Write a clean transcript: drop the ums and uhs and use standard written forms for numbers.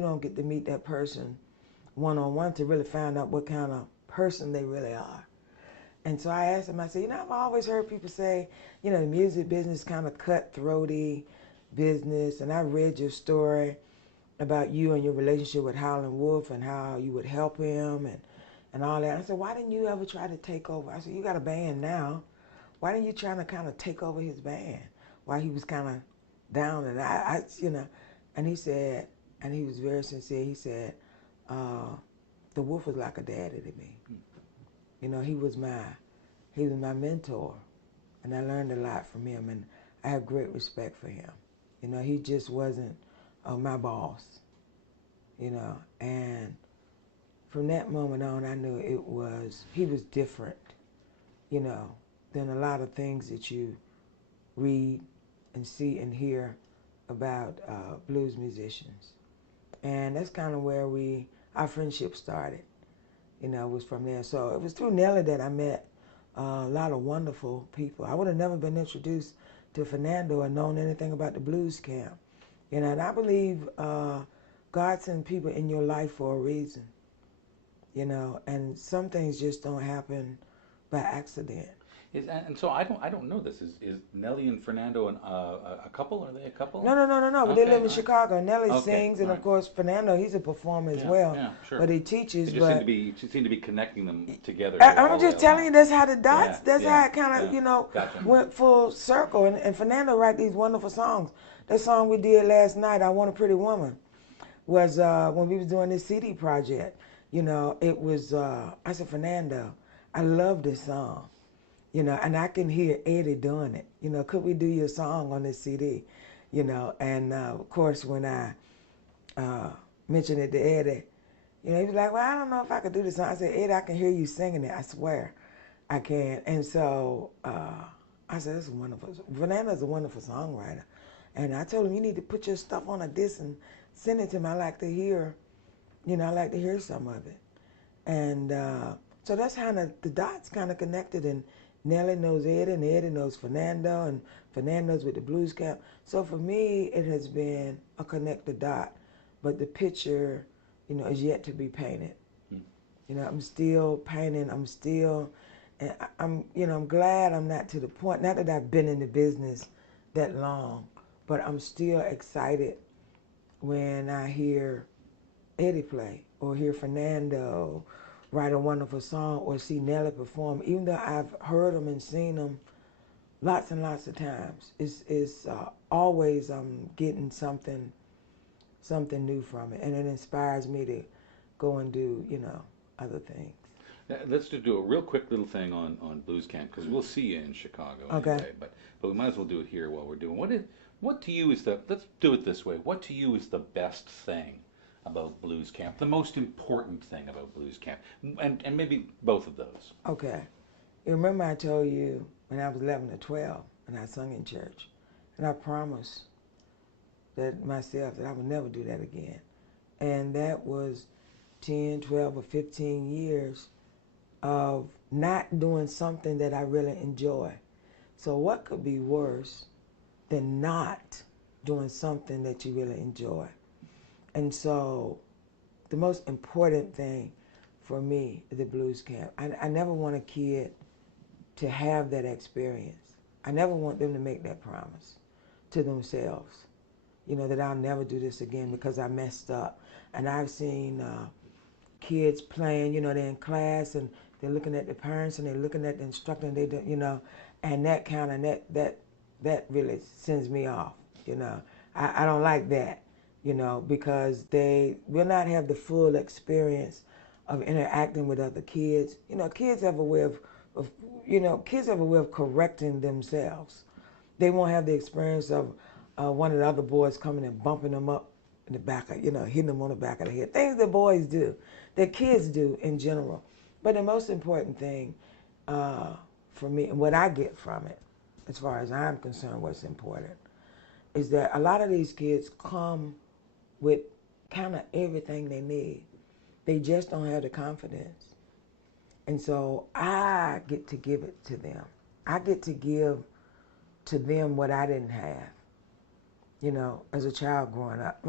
You don't get to meet that person one-on-one to really find out what kind of person they really are. And so I asked him, I said, I've always heard people say, the music business is kind of cutthroaty business. And I read your story about you and your relationship with Howlin' Wolf and how you would help him and all that. I said, why didn't you ever try to take over? I said, you got a band now. Why didn't you try to kind of take over his band while he was kind of down? And and he said, and he was very sincere, he said, the Wolf was like a daddy to me. He was my mentor, and I learned a lot from him, and I have great respect for him. He just wasn't my boss, and from that moment on, I knew he was different, than a lot of things that you read and see and hear about blues musicians. And that's kind of where our friendship started, was from there. So it was through Nellie that I met a lot of wonderful people. I would have never been introduced to Fernando or known anything about the blues camp. And I believe God sends people in your life for a reason, and some things just don't happen by accident. And so I don't know this. Is Nellie and Fernando a couple? Are they a couple? No. Okay, They live in Chicago. Nellie okay, sings, and of course Fernando, he's a performer as well. Yeah, sure. But he teaches. It just seemed to be connecting them together. I'm just telling you, that's how the dots. That's yeah, how it kind of Gotcha. went full circle. And Fernando write these wonderful songs. That song we did last night, "I Want a Pretty Woman," was when we was doing this CD project. It was. I said, Fernando, I love this song. And I can hear Eddie doing it. Could we do your song on this CD? And of course when I mentioned it to Eddie, he was like, well, I don't know if I could do this song. I said, Eddie, I can hear you singing it. I swear I can. And so I said, that's wonderful. Fernando's a wonderful songwriter. And I told him, you need to put your stuff on a disc and send it to him. I like to hear, some of it. And so that's how the dots kind of connected. And Nellie knows Eddie, and Eddie knows Fernando, and Fernando's with the blues camp. So for me, it has been a connected dot, but the picture, is yet to be painted. I'm still painting. I'm glad I'm not to the point. Not that I've been in the business that long, but I'm still excited when I hear Eddie play or hear Fernando write a wonderful song or see Nellie perform, even though I've heard them and seen them lots and lots of times. It's always getting something new from it, and it inspires me to go and do, other things. Let's just do a real quick little thing on Blues Camp, because we'll see you in Chicago anyway. But we might as well do it here while we're doing. What to you is let's do it this way. What to you is the best thing about Blues Camp, the most important thing about Blues Camp, and maybe both of those? Okay. You remember I told you when I was 11 or 12 and I sung in church, and I promised myself that I would never do that again. And that was 10, 12, or 15 years of not doing something that I really enjoy. So what could be worse than not doing something that you really enjoy? And so the most important thing for me is the blues camp. I never want a kid to have that experience. I never want them to make that promise to themselves, that I'll never do this again because I messed up. And I've seen kids playing, they're in class and they're looking at the parents and they're looking at the instructor and they don't, and that really sends me off, I don't like that. Because they will not have the full experience of interacting with other kids. Kids have a way of correcting themselves. They won't have the experience of one of the other boys coming and bumping them up in the back, hitting them on the back of the head. Things that boys do, that kids do in general. But the most important thing for me, and what I get from it, as far as I'm concerned, what's important, is that a lot of these kids come with kind of everything they need. They just don't have the confidence. And so I get to give it to them. I get to give to them what I didn't have, as a child growing up.